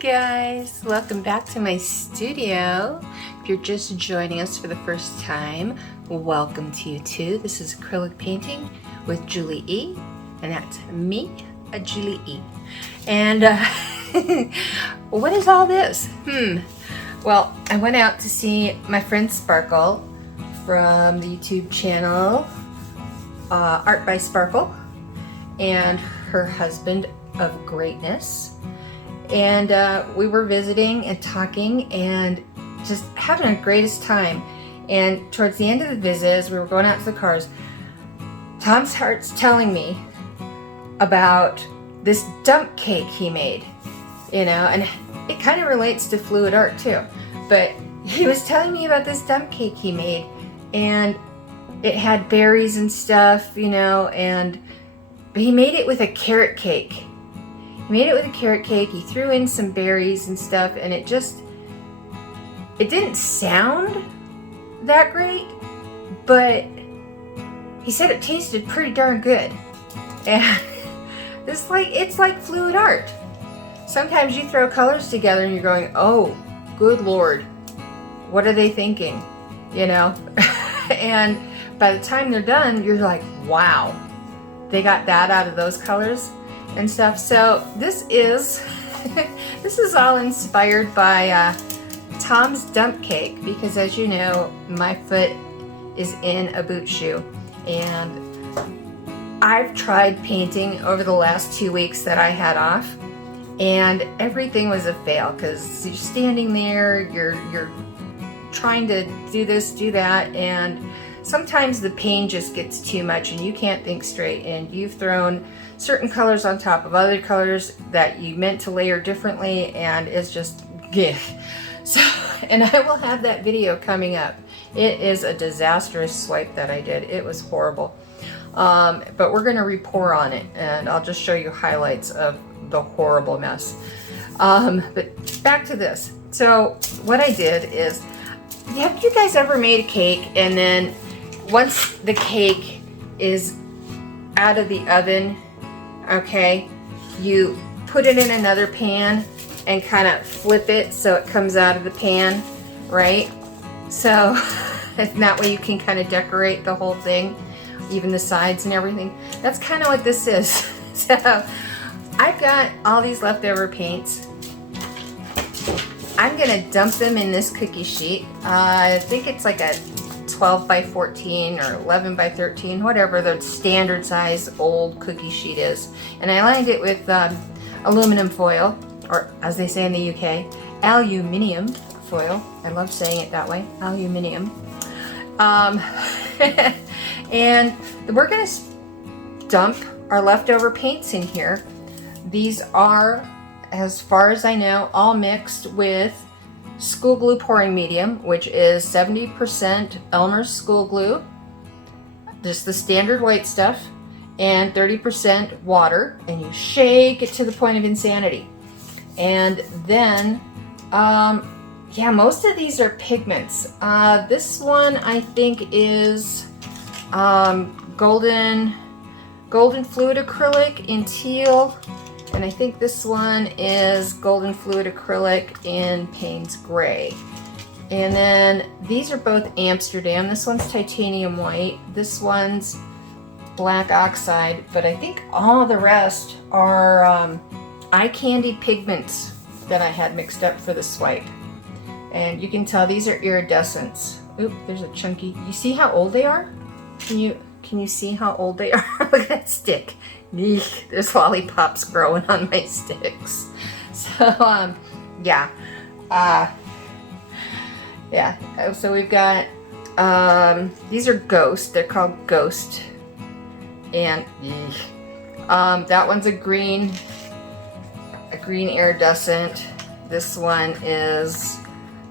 guys, welcome back to my studio. If you're just joining us for the first time, welcome to you too. This is acrylic painting with Julie E, and that's me, Julie E. And what is all this? Well, I went out to see my friend Sparkle from the YouTube channel Art by Sparkle, and her husband of Greatness. And we were visiting and talking and just having the greatest time. And towards the end of the visit, as we were going out to the cars, Tom starts telling me about this dump cake he made, you know, and it kind of relates to fluid art too. But he was telling me about this dump cake he made, and it had berries and stuff, you know, but he made it with a carrot cake. He made it with a carrot cake. He threw in some berries and stuff, and it didn't sound that great, but he said it tasted pretty darn good. And it's like fluid art. Sometimes you throw colors together and you're going, oh, good Lord, what are they thinking? You know? And by the time they're done, you're like, wow, they got that out of those colors and stuff. So this is all inspired by Tom's dump cake, because as you know, my foot is in a boot shoe, and I've tried painting over the last 2 weeks that I had off, and everything was a fail, because you're standing there, you're trying to do this, do that, and sometimes the pain just gets too much and you can't think straight, and you've thrown certain colors on top of other colors that you meant to layer differently, and it's just so, and I will have that video coming up. It is a disastrous swipe that I did. It was horrible, but we're going to report on it, and I'll just show you highlights of the horrible mess. But back to this. So what I did is, have you guys ever made a cake, and then once the cake is out of the oven, okay, you put it in another pan and kind of flip it so it comes out of the pan, right? So that way you can kind of decorate the whole thing, even the sides and everything. That's kind of what this is. So I've got all these leftover paints. I'm gonna dump them in this cookie sheet. I think it's like a 12 by 14 or 11 by 13, whatever the standard size old cookie sheet is. And I lined it with aluminum foil, or as they say in the UK, aluminium foil. I love saying it that way, aluminium. And we're gonna dump our leftover paints in here. These are, as far as I know, all mixed with school glue pouring medium, which is 70% Elmer's School Glue, just the standard white stuff, and 30% water, and you shake it to the point of insanity. And then, yeah, most of these are pigments. This one I think is golden fluid acrylic in teal. And I think this one is golden fluid acrylic in Payne's gray. And then these are both Amsterdam. This one's titanium white. This one's black oxide. But I think all the rest are eye candy pigments that I had mixed up for the swipe. And you can tell these are iridescents. Oop, there's a chunky. You see how old they are? Can you see how old they are? Look at that stick. Eek, there's lollipops growing on my sticks. So yeah, yeah. So we've got these are Ghost. They're called Ghost, and that one's a green iridescent. This one is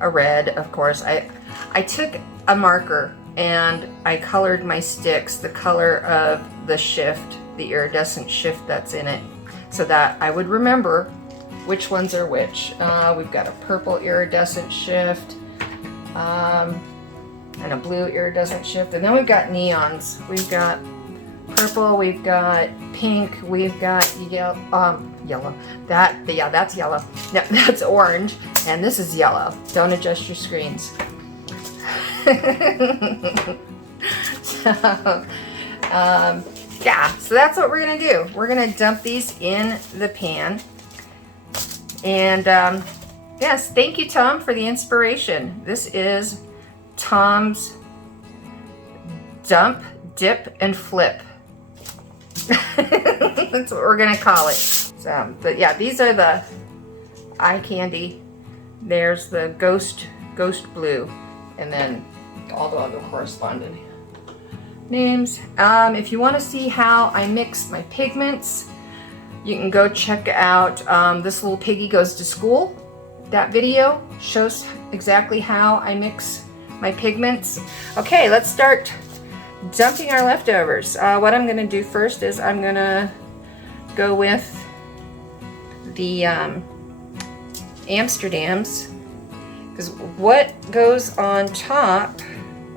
a red, of course. I took a marker and I colored my sticks the color of the shift, the iridescent shift that's in it, so that I would remember which ones are which. We've got a purple iridescent shift, and a blue iridescent shift, and then we've got neons. We've got purple, we've got pink, we've got yellow. That's yellow. No, that's orange, and this is yellow. Don't adjust your screens. So, yeah, so that's what we're gonna do. We're gonna dump these in the pan. And yes, thank you, Tom, for the inspiration. This is Tom's dump, dip, and flip. That's what we're gonna call it. So, but yeah, these are the eye candy. There's the ghost blue, and then all the other corresponding names. If you want to see how I mix my pigments, you can go check out This Little Piggy Goes to School. That video shows exactly how I mix my pigments. Okay, let's start dumping our leftovers. What I'm going to do first is I'm going to go with the Amsterdams, because what goes on top,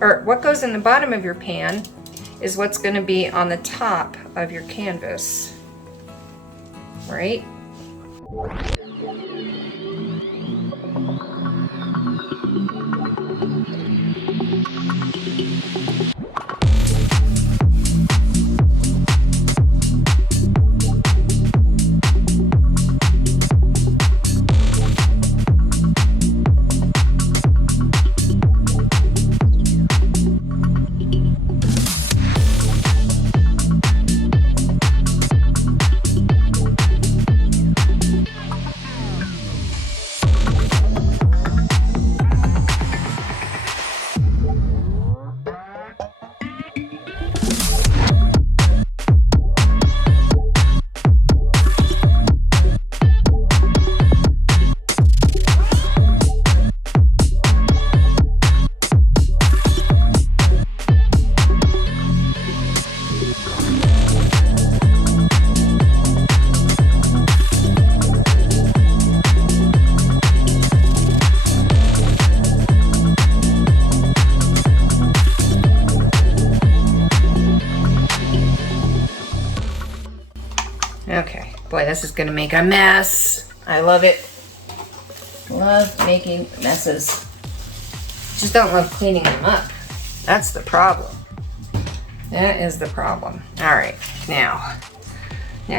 or what goes in the bottom of your pan, is what's going to be on the top of your canvas, right? Okay, boy, this is gonna make a mess. I love it. Love making messes. Just don't love cleaning them up. That's the problem. That is the problem. All right, now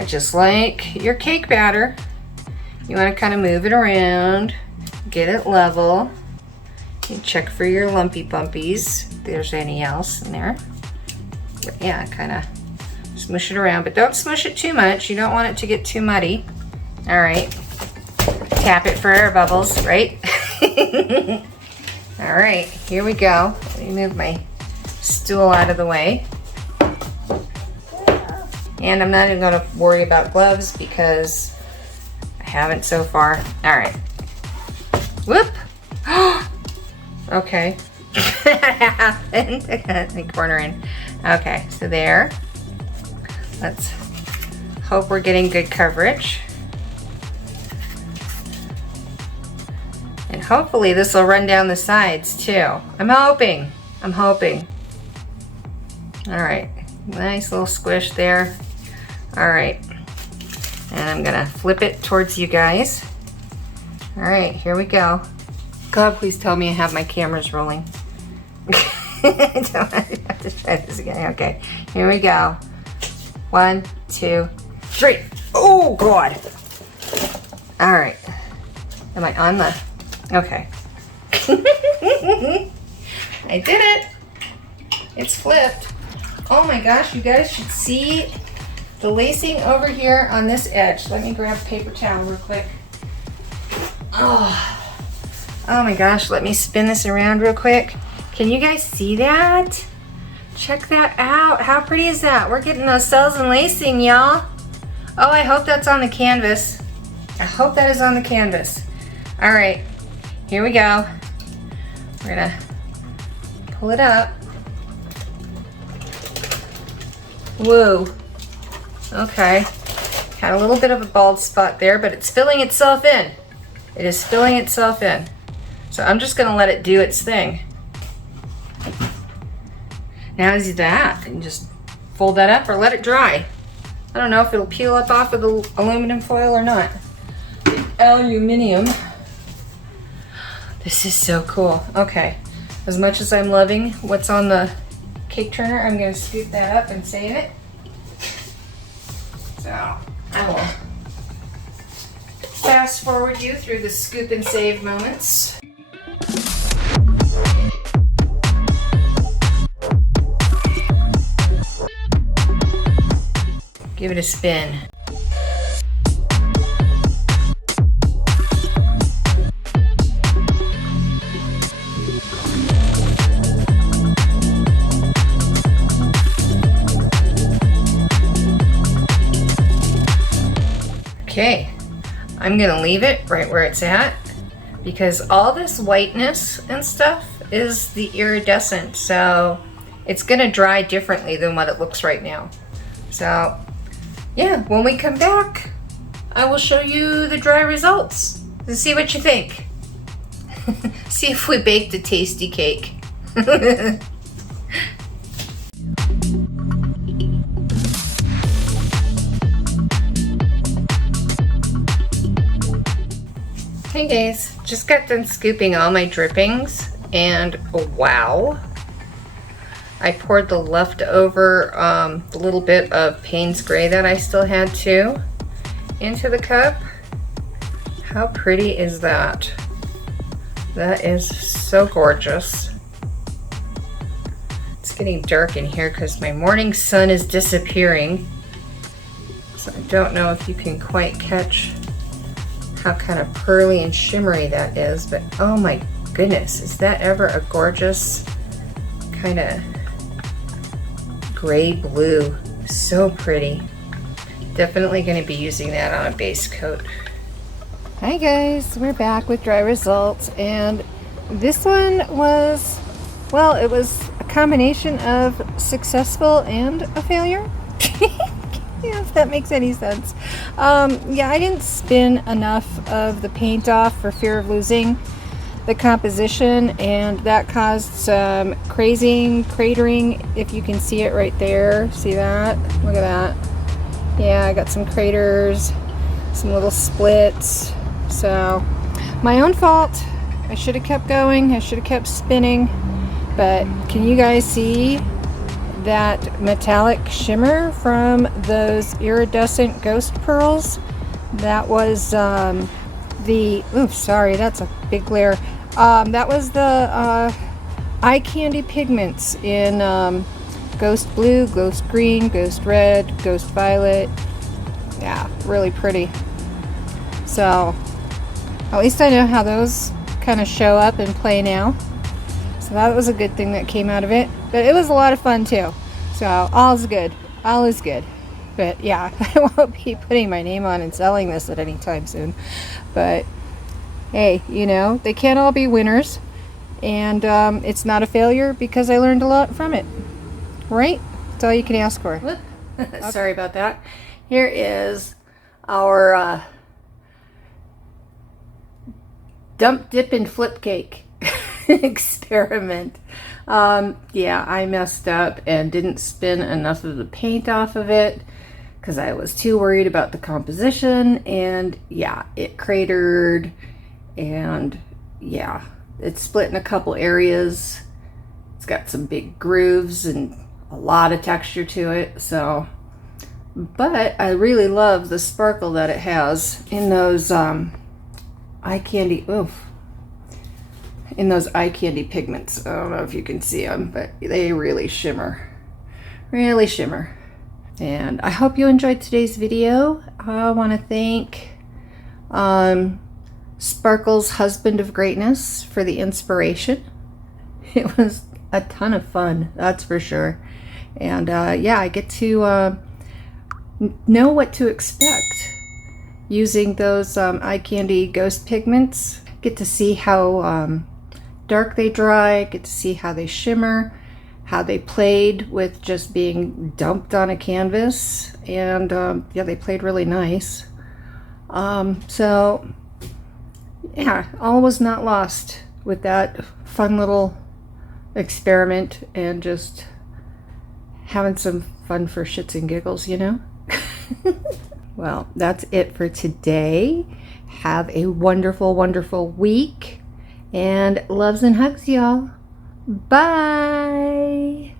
just like your cake batter, you wanna kind of move it around, get it level. You check for your lumpy bumpies, if there's any else in there. But yeah, kind of smush it around, but don't smush it too much. You don't want it to get too muddy. All right, tap it for air bubbles, right? All right, here we go. Let me move my stool out of the way. And I'm not even gonna worry about gloves because I haven't so far. All right, whoop. Okay, that happened. The corner in. Okay, so there. Let's hope we're getting good coverage. And hopefully this will run down the sides too. I'm hoping. All right, nice little squish there. All right, and I'm gonna flip it towards you guys. All right, here we go. God, please tell me I have my cameras rolling. I don't have to try this again. Okay, here we go. 1, 2, 3. Oh, God. All right. Am I on the... Okay. I did it. It's flipped. Oh my gosh, you guys should see the lacing over here on this edge. Let me grab a paper towel real quick. Oh my gosh, let me spin this around real quick. Can you guys see that? Check that out. How pretty is that? We're getting those cells and lacing, y'all. Oh, I hope that's on the canvas. I hope that is on the canvas. All right, here we go. We're gonna pull it up. Whoa. Okay. Had a little bit of a bald spot there, but it's filling itself in. It is filling itself in. So I'm just gonna let it do its thing. Now is that, and just fold that up or let it dry. I don't know if it'll peel up off of the aluminum foil or not. Aluminium. This is so cool. Okay, as much as I'm loving what's on the cake turner, I'm gonna scoop that up and save it. So I will fast forward you through the scoop and save moments. Give it a spin. Okay, I'm gonna leave it right where it's at because all this whiteness and stuff is the iridescent, so it's gonna dry differently than what it looks right now. So yeah, when we come back, I will show you the dry results and see what you think. See if we baked a tasty cake. Hey guys, just got done scooping all my drippings and wow. I poured the leftover, the little bit of Payne's Gray that I still had too into the cup. How pretty is that? That is so gorgeous. It's getting dark in here because my morning sun is disappearing. So I don't know if you can quite catch how kind of pearly and shimmery that is, but oh my goodness, is that ever a gorgeous kind of gray blue. So pretty. Definitely going to be using that on a base coat. Hi guys, we're back with dry results, and this one was, well, it was a combination of successful and a failure. Yeah, if that makes any sense. Yeah, I didn't spin enough of the paint off for fear of losing the composition, and that caused some cratering, if you can see it right there. See that? Look at that. Yeah, I got some craters, some little splits. So, my own fault. I should have kept going. I should have kept spinning. But can you guys see that metallic shimmer from those iridescent ghost pearls? That was oops, sorry, that's a big glare. That was the eye candy pigments in ghost blue, ghost green, ghost red, ghost violet. Yeah, really pretty. So at least I know how those kind of show up and play now. So that was a good thing that came out of it. But it was a lot of fun too. So all is good. All is good. But yeah, I won't be putting my name on and selling this at any time soon. But hey, you know, they can't all be winners. And it's not a failure because I learned a lot from it. Right? That's all you can ask for. Sorry about that. Here is our dump, dip, and flip cake experiment. Yeah, I messed up and didn't spin enough of the paint off of it because I was too worried about the composition, and yeah, it cratered, and yeah, it's split in a couple areas. It's got some big grooves and a lot of texture to it. So, but I really love the sparkle that it has in those eye candy. Oof. In those eye candy pigments. I don't know if you can see them, but they really shimmer. Really shimmer. And I hope you enjoyed today's video. I want to thank Sparkle's Husband of Greatness for the inspiration. It was a ton of fun, that's for sure. And yeah, I get to know what to expect using those eye candy ghost pigments. Get to see how dark they dry, get to see how they shimmer, how they played with just being dumped on a canvas, and yeah, they played really nice. So yeah, all was not lost with that fun little experiment, and just having some fun for shits and giggles, you know? Well, that's it for today. Have a wonderful, wonderful week. And loves and hugs, y'all. Bye.